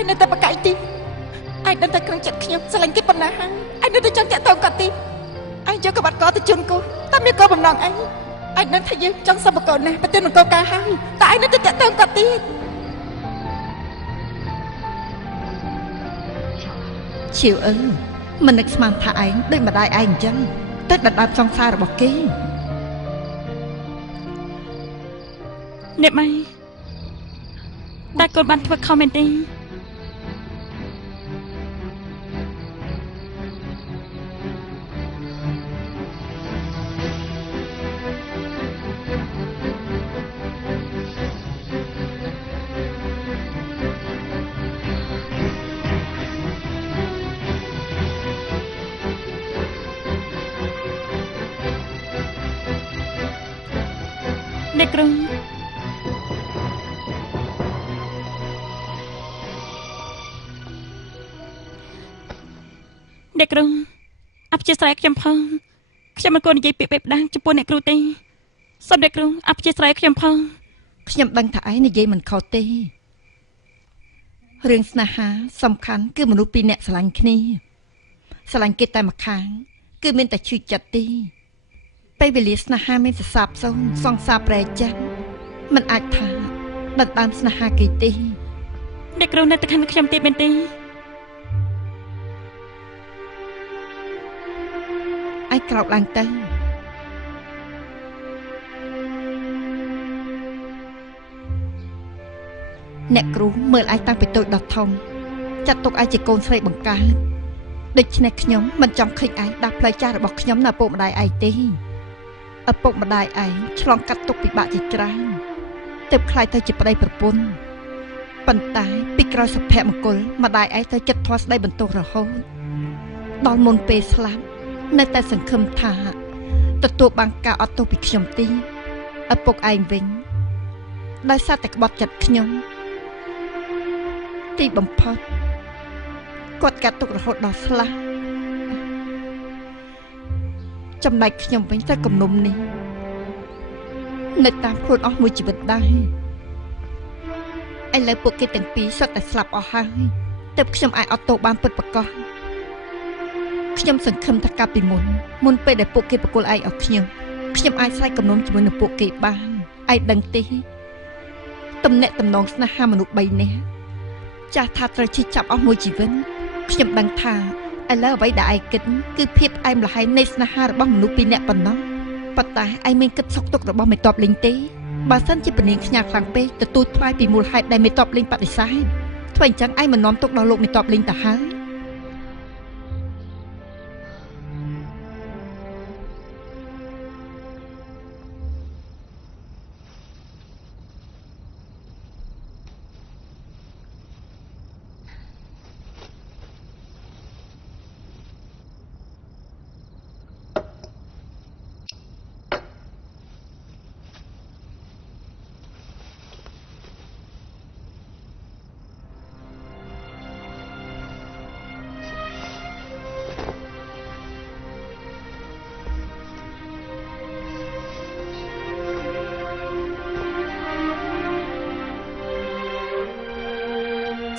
anh nên ta bạc cãi đi anh nên ta cần chặt nhau sẽ lành cái phần nào anh nên ta chọn chặt tao cả đi anh cho các bạn có tới chôn cô ta biết có bằng nòng anh nên thấy gì trong sao một cậu này bắt tên một câu ca hai tại anh nên ta chặt tao cả đi chiều mìnhนึกสมานថាឯងដូចម្ដាយឯងអញ្ចឹងតែដណ្ដើមសង្សាររបស់គេអ្នកម៉ៃតែកូនបានធ្វើខុសមែនទេអ្នកគ្រូអ្នកគ្រូអព្យាស្រ័យខ្ញុំផងខ្ញុំមិនគួរនិយាយពាក្យបែបដាំងចំពោះអ្នកគ្រូទេសូមអ្នកគ្រូអព្យាស្រ័យខ្ញុំផងខ្ញុំដឹងថាឯងនិយាយមិនខុសទេរឿងស្នេហាសំខាន់គឺមនុស្សពីរនាក់ស្រឡាញ់គ្នាស្រឡាញ់គេតែម្ខាងគឺមានតែឈឺចិត្តទេពេលវេលាស្នេហាមានសរស័ព្ទសូនសង្សារប្រែចាស់មិនអាចថាដណ្ដើមស្នេហាគេទេអ្នកគ្រូនៅតែខឹងខ្ញុំទៀតមែនទេឯងក្រោកឡើងទៅអ្នកគ្រូមើលឯងតាំងពីតូចដល់ធំចាត់ទុកឯងជាកូនស្រីបង្កើតដូច្នេះខ្ញុំមិនចង់ឃើញឯងដាស់ផ្លូវចាស់របស់ខ្ញុំនៅឪពុកម្ដាយឯងទេឪពុកម្ដាយឯងឆ្លងកាត់ទុកពិបាកជាច្រើនទើបខ្លាយទៅជាប្តីប្រពន្ធប៉ុន្តែពីក្រោយសុភមង្គលម្ដាយឯងទៅចិត្តធွာស្ដីបន្ទោសរហូតដល់មុនពេលស្លាប់នៅតែសង្ឃឹមថាទទួលបានការអត់ទោសពីខ្ញុំទេឪពុកឯងវិញដោយសារតែក្បត់ចិត្តខ្ញុំទីបំផុតគាត់កាត់ទុករហូតដល់ស្លាប់ចំណែកខ្ញុំវិញតែគំនុំនេះនៅតាមខ្លួនអស់មួយជីវិតដែរឥឡូវពួកគេទាំងពីរសុទ្ធតែស្លាប់អស់ហើយទើបខ្ញុំអាចអត់ទោសបានពិតប្រាកដខ្ញុំសង្ឃឹមថាកាលពីមុនពេលដែលពួកគេប្រគល់ឯងឲ្យខ្ញុំអាចស្រែកគំនុំជាមួយនឹងពួកគេបានឯងដឹងទេទំនាក់ទំនងស្នេហាមនុស្ស3នាក់ចាស់ថាត្រូវជិះចាប់អស់មួយជីវិតខ្ញុំដឹងថាឥឡូវអ្វីដែលឯងគិតគឺភាពឯមល្ហែងនៃស្នេហារបស់មនុស្សពីរនាក់ប៉ុណ្ណោះប៉ុន្តែឯងមានគិតសុខទុក្ខរបស់មេតបលេងទេបើសិនជាពនាងខ្ញាល់ខ្លាំងពេកទទួលថ្វាយពីមូលហេតុដែលមេតបលេងបដិសេធធ្វើអញ្ចឹងឯងមិននាំទុកដល់លោកមេតបលេងទៅហើយ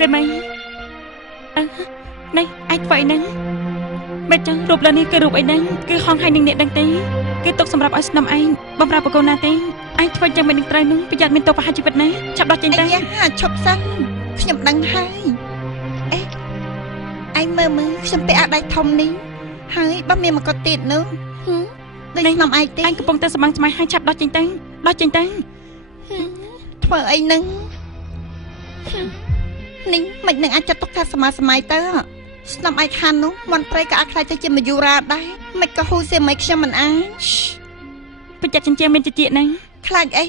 ចេះម៉េចនេះឯងធ្វើអីហ្នឹងមិនចឹងរូបលើនេះគឺរូបអីហ្នឹងគឺហងហើយនឹងអ្នកដឹងទេគឺទុកសម្រាប់ឲ្យស្នំឯងបំរើប្រកូនណាទេឯងធ្វើចឹងមិននឹងត្រូវនោះប្រយ័ត្នមានទោសប្រហារជីវិតណាឆាប់ដោះចេញទៅឈប់សិនខ្ញុំដឹងហើយឯងមើលខ្ញុំពាក់អាវដៃធំនេះហើយបើមានមកកត់ទៀតនោះដូចស្នំឯងទេឯងកំពុងតែសម្បាំងស្មៃហើយឆាប់ដោះចេញទៅធ្វើអីហ្នឹងនេះមិននឹងអាចចាត់ទុកថាសម័យទៅស្នំឯខាននោះមន្ត្រីក៏អាចខ្លាចទៅជាមយូរាដែរមិនក៏ហ៊ូសៀមិនខ្ញុំមិនអាចប្រយ័ត្នចិញ្ចៀនមានតិចហ្នឹងខ្លាចអី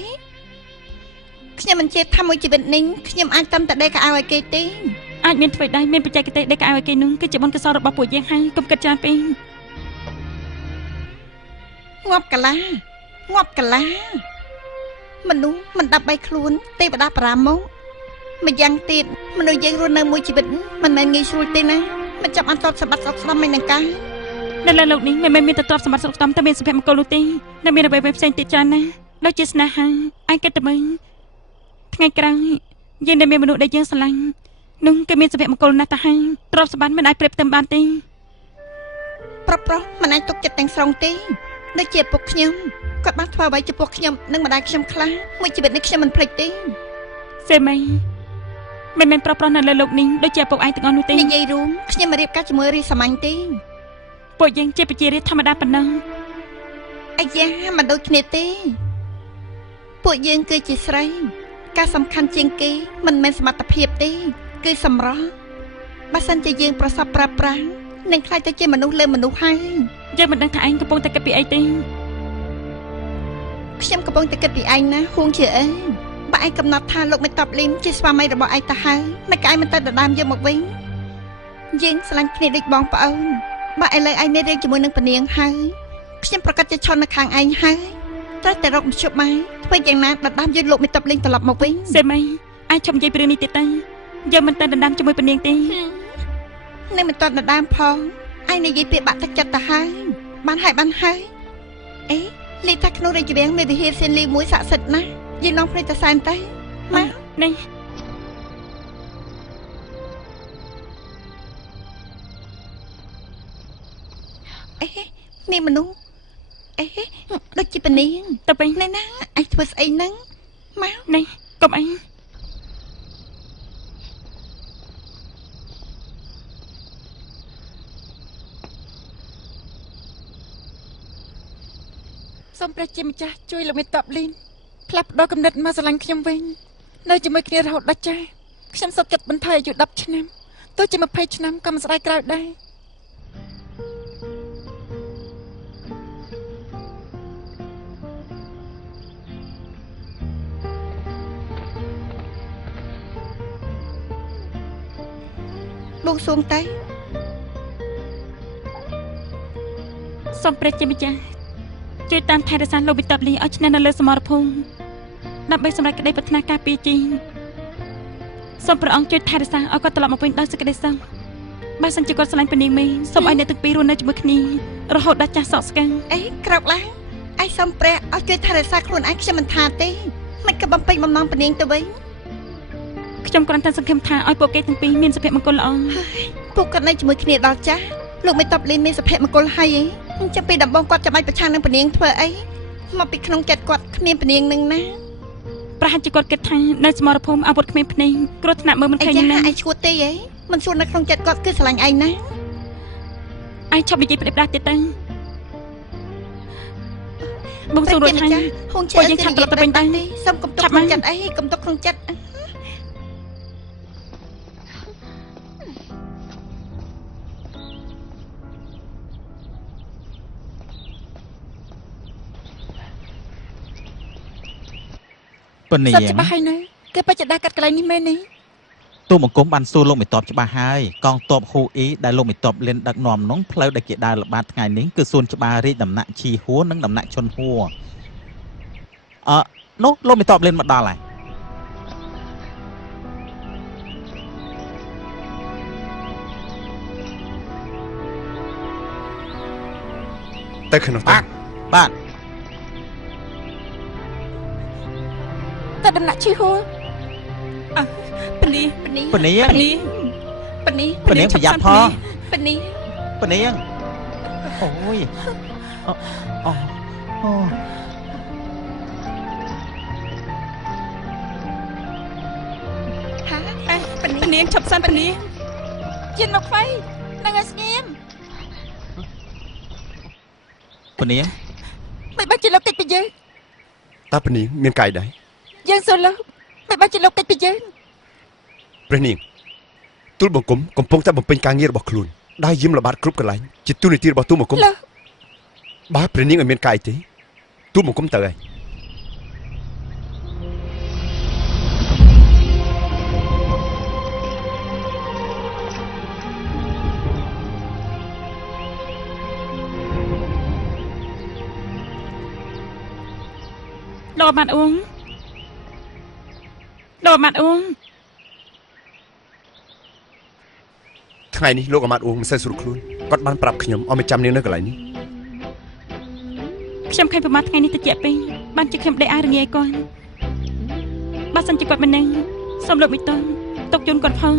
ខ្ញុំមិនជឿថាមួយជីវិតនេះខ្ញុំអាចតាមតែដេកកៅឲ្យគេទេអាចមានធ្វើដែរមានបច្ចេកទេសដេកកៅឲ្យគេនោះគឺជាបុណ្យកុសលរបស់ពួកយើងហើយកុំគិតច្រើនពេកងាប់កាឡាមនុស្សមិនដើម្បីខ្លួនទេវតាប្រាមោម្យ៉ាងទៀតមនុស្សយើងរស់នៅមួយជីវិតមិនមែនងាយស្រួលទេណាមិនចាប់អន្តរសម្បត្តិស្រុកស្ដំមិននឹងកានៅលើលោកនេះមិនមែនមានតែទ្រព្យសម្បត្តិស្រុកស្ដំតែមានសុភមង្គលនោះទេនៅមានអ្វីៗផ្សេងទៀតច្រើនណាស់ដូចជាស្នេហាឯងគិតទៅមើលថ្ងៃក្រោយយើងដែលមានមនុស្សដែលយើងស្រឡាញ់ នោះគេមានសុភមង្គលណាស់តាហើយទ្រព្យសម្បត្តិមិនអាចប្រៀបផ្ទឹមបានទេ ប្រុសមិនអាចទុកចិត្តទាំងស្រុងទេដូចជាពុកខ្ញុំគាត់បានធ្វើអ្វីចំពោះខ្ញុំនិងម្ដាយខ្ញុំខ្លះមួយជីវិតនេះខ្ញុំមិនភ្លេចទេ សេមីមិនមែនប្រុសនៅលើលោកនេះដូចជាពុកឯងទាំងអស់នោះទេ និយាយរួមខ្ញុំមិនរៀបការជាមួយរីសាមញ្ញទេ ពួកយើងជាប្រជារាស្ត្រធម្មតាប៉ុណ្ណឹង អាយ៉ាមិនដូចគ្នាទេពួកយើងគឺជាស្រីការសំខាន់ជាងគេមិនមែនសមត្ថភាពទេគឺសម្រស់បើសិនជាយើងប្រសពប្រើប្រាស់នឹងខ្លាចទៅជាមនុស្សលើមនុស្សហើយ យើងមិនដឹងថាឯងកំពុងតែគិតពីអីទេ ខ្ញុំកំពុងតែគិតពីឯងណាហួងជាអីបើឯងកំណត់ថាលោកមេតបលីមជាស្វាមីរបស់ឯងទៅហើយមិនក៏ឯងមិនទៅដណ្ដើមយកមកវិញយើងឆ្លាញ់គ្នាដូចបងប្អូនបើឥឡូវឯងមានរឿងជាមួយនឹងពនាងហើយខ្ញុំប្រកាសជាឈរនៅខាងឯងហើយត្រូវតែរកមធ្យោបាយធ្វើយ៉ាងណាដណ្ដើមយកលោកមេតបលីមត្រឡប់មកវិញ សេមីឯងឈប់និយាយពីរឿងនេះទៀតទៅយើងមិនទៅដណ្ដើមជាមួយពនាងទេ នឹងមិនទាន់ដណ្ដើមផងឯងនិយាយពាក្យបាក់ទឹកចិត្តទៅហើយបានហើយអេលីថាក្នុងរាជវាំងមានវិហារសៀនលីមួយស័ក្តិសិទ្ធិណាស់យើងនាំភ្នែកទៅសែនទៅមក នេះ អេនេះមនុស្សអេដូចជាពនាង ទៅវិញ ណែណាឯងធ្វើស្អីហ្នឹងមក នេះកុំអី សូមព្រះជាម្ចាស់ជួយលោកមេតបលីនផ្លាស់ប្ដូរគំនិតមកស្រឡាញ់ខ្ញុំវិញនៅជាមួយគ្នារហូតដល់ចាស់ខ្ញុំសុខចិត្តបន្ថយអាយុ10ឆ្នាំទោះជា20ឆ្នាំក៏មិនស្ដាយក្រោយដែរបួងសួងទៅ សូមព្រះជាម្ចាស់ជួយតាមថែរក្សាលោកវិតបលីឲ្យឈ្នះនៅលើសមរភូមិដើម្បីសម្រេចក្តីប្រាថ្នាការពីជីសូមព្រះអង្គជួយថែរក្សាឲ្យគាត់ត្រឡប់មកវិញដោយសេចក្តីសុខបើសិនជាគាត់ស្រឡាញ់ពនាងមេសូមឲ្យអ្នកទាំងពីររស់នៅជាមួយគ្នារហូតដល់ចាស់សក់ស្កាំង អេក្រោកឡើងឯងសុំព្រះឲ្យជួយថែរក្សាខ្លួនឯងខ្ញុំមិនថាទេមិនក៏បំពេញបំណងពនាងទៅវិញ ខ្ញុំគ្រាន់តែសង្ឃឹមថាឲ្យពួកគេទាំងពីរមានសុភមង្គលល្អ ពួកគាត់នៅជាមួយគ្នាដល់ចាស់លោកមេតបលីនមានសុភមង្គលហើយអីចាំពីដំបងគាត់ចាំបាច់ប្រឆាំងនឹងពនាងធ្វើអីមកពីក្នុងចិត្តគាត់គ្មានពនាងនឹងណា ប្រហែលជាគាត់គិតថានៅសមរភូមិអាវុធគ្មានភ្នែកគ្រោះថ្នាក់មើលមិនឃើញណា ឯងឈួតទេអីមិនឈួតនៅក្នុងចិត្តគាត់គឺស្រឡាញ់ឯងណា ឯងឈប់និយាយផ្ដេសផ្ដាស់ទៀតទៅបងសួររួចហើយ ហូនជើ ពួកយើងឆាប់ត្រឡប់ទៅវិញដែរ សុំកុំទុកក្នុងចិត្តអីកុំទុកក្នុងចិត្ត ពនាង សិតច្បាស់ហើយណាគេបច្ចុប្បន្នកាត់កន្លែងនេះមែនទេ ទូមង្គមបានសួរលោកមេតបច្បាស់ហើយកងទ័ពហ៊ូអ៊ីដែលលោកមេតបលិនដឹកនាំនោះផ្លូវដែលគេដើរល្បាតថ្ងៃនេះគឺសួនច្បាររាជដំណាក់ឈីហួរនិងដំណាក់ឈុនហួរនោះលោកមេតបលិនមកដល់ហើយ ទៅក្នុងទៅ បាទ តែដំណាក់ឈីហួរ ពនី ពនី ពនាង ពនី ពនី ពនាងប្រយ័ត្នផង ពនី ពនាងអូយអូអូ ហាពនី ពនាងឈប់សិនពនាង ជិនមកខ្វៃនឹងឲ្យស្ងៀម ពនាង មិនបាច់ជាលោកកិច្ចពីយើង តើព្រះនាងមានកាយដែរ យើងសួរលោកមិនបាច់ជាលោកកិច្ចពីយើង ព្រះនាងទូលបង្គំកំពុងតែបំពេញការងាររបស់ខ្លួនដើរយាមល្បាតគ្រប់កន្លែងជាទូនាទីរបស់ទូលបង្គំ លោក បើព្រះនាងឲ្យមានកាយទេទូលបង្គំទៅហើយ លោកអាម៉ាត់អ៊ុងលោកអាម៉ាត់អ៊ុង ថ្ងៃនេះលោកអាម៉ាត់អ៊ូមិនសូវស្រួលខ្លួនគាត់បានប្រាប់ខ្ញុំឲ្យមកចាំនាងនៅកន្លែងនេះ ខ្ញុំឃើញប្រមាថថ្ងៃនេះតិចពេកបានជាខ្ញុំដេកអារងាយគាត់បើសិនជាគាត់មិននឹងសូមលោកមីតុង ទុកជូនគាត់ផង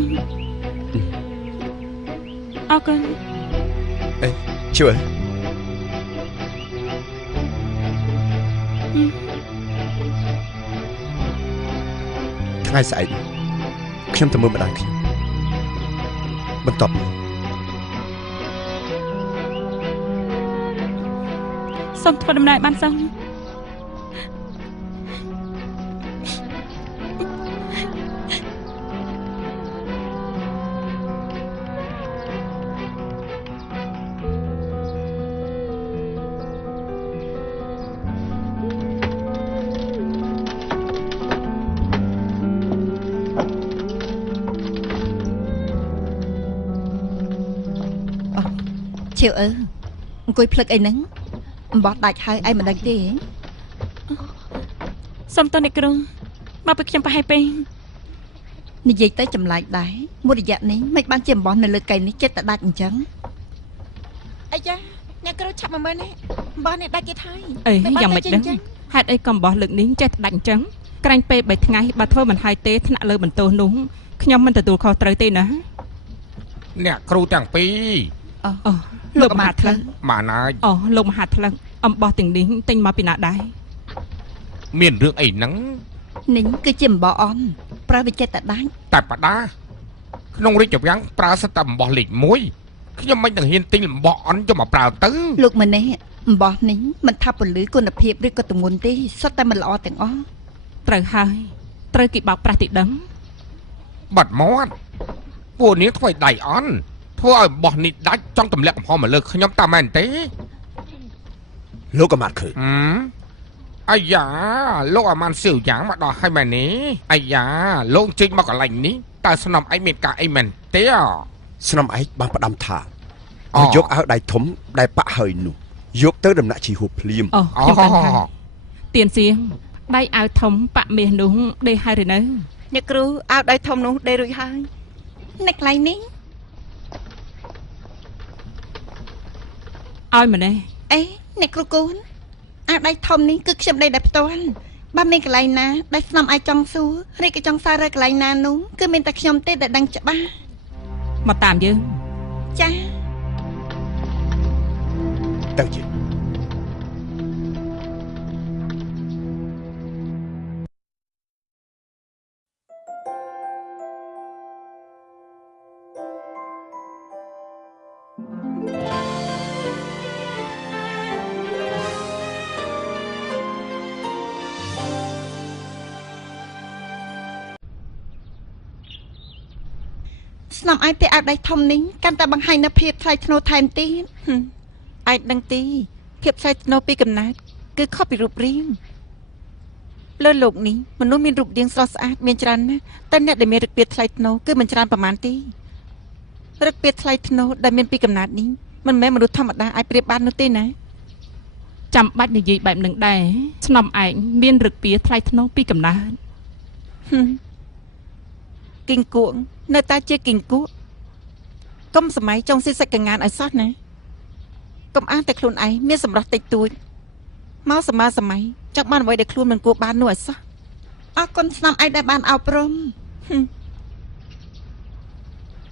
អរគុណ ជួយ ថ្ងៃស្អែកខ្ញុំទៅមើលម្ដាយខ្ញុំបន្ទាប់មក សូមធ្វើដំណើរបានសោះ ឈៀវអើអង្គុយភ្លឹកអីហ្នឹងអំបោះដាច់ហើយឯងមិនដឹងទេ សូមតអ្នកគ្រូមកពីខ្ញុំប្រហែលពេក និយាយទៅចម្លែកដែរមួយរយៈនេះមិនបានជាអំបោះនៅលើកៃនេះចិត្តតែដាច់អញ្ចឹង អាយ៉ាអ្នកគ្រូឆាប់មកមើលនេះបងនេះដាច់ទៀតហើយ អីយ៉ាងម៉េចដឹងហេតុអីកំបោះលើកនេះចេះដាច់អញ្ចឹងក្រាញ់ពេក3ថ្ងៃបើធ្វើមិនហើយទេថ្នាក់លើបន្ទោសនោះខ្ញុំមិនទទួលខុសត្រូវទេណា អ្នកគ្រូទាំងពីរ អូលោកមហាថ្លឹង បានហើយ អូលោកមហាថ្លឹងអំបោះទាំងនេះទិញមកពីណាដែរ មានរឿងអីហ្នឹង នេះគឺជាអំបោះអន់ប្រើវិចិត្តតែដាច់ តែបដាក្នុងរាជវាំងប្រើសិតតែអំបោះលេខ1ខ្ញុំមិននឹងហ៊ានទិញអំបោះអន់យកមកប្រើទៅ លោកម្នេះអំបោះនេះមិនថាពលឺគុណភាពឬក៏ទម្ងន់ទេសុទ្ធតែមិនល្អទាំងអស់ ត្រូវហើយត្រូវគេបោកប្រាស់ទីដឹង បាត់មាត់ពួកនាងធ្វើឲ្យដៃអន់ធ្វើឲ្យអំបោះនេះដាច់ចង់ទម្លាក់កំហុសមកលើខ្ញុំតាមែនទេ លោកក៏មកឃើញ អាយ៉ាលោកអាម៉ាន់សៀវយ៉ាងមកដល់ហើយមែននេះអាយ៉ាលោកជិះមកកន្លែងនេះតើស្នំឯងមានការអីមែនទេ ស្នំឯងបានផ្ដាំថាឲ្យយកអាវដៃធំដែលប៉ាក់ហើយនោះយកទៅដំណាក់ជីហួរភ្លាម អូខ្ញុំដឹងហើយទៀនសៀងដៃអាវធំប៉ាក់មាសនោះដេកហើយឬនៅ អ្នកគ្រូអាវដៃធំនោះដេករួចហើយ នៅកន្លែងនេះ ឲ្យម្នេះ អេអ្នកគ្រូកូនអាវដៃធំនេះគឺខ្ញុំដេកដែរផ្ទាល់បើមានកន្លែងណាដែលស្នំអាចចង់សួរឬក៏ចង់សាររើកន្លែងណានោះគឺមានតែខ្ញុំទេដែលដឹងច្បាស់ មកតាមយើង ចា៎ ទៅជា ស្នំអាចពាក់អាវដៃធំនេះកាន់តែបង្ហាញនូវភាពថ្លៃថ្នូរថែមទៀត ឯងដឹងទីភាពថ្លៃថ្នូរពីកំណើតគឺខុសពីរូបរាងលើលោកនេះមនុស្សមានរូបរាងស្រស់ស្អាតមានច្រើនណាស់តែអ្នកដែលមានឫកពាថ្លៃថ្នូរគឺមិនច្រើនប្រមាណទេឫកពាថ្លៃថ្នូរដែលមានពីកំណើតនេះមិនមែនមនុស្សធម្មតាអាចប្រៀបបាននោះទេណា ចាំបាច់និយាយបែបនឹងដែរស្នំឯងមានរឹកពីថ្លៃថ្នូរពីកំណើត គីងគួងនៅតែជាគីងគួងកុំសម័យចង់ស៊ីសាច់កងានឲ្យសោះណាកុំអាងតែខ្លួនឯងមានសម្រស់តិចតួចមកសម័យចង់បានអ្វីដែលខ្លួនមិនគួរបាននោះឲ្យសោះ អរគុណស្នំឯងដែលបានអប់រំ ហឹម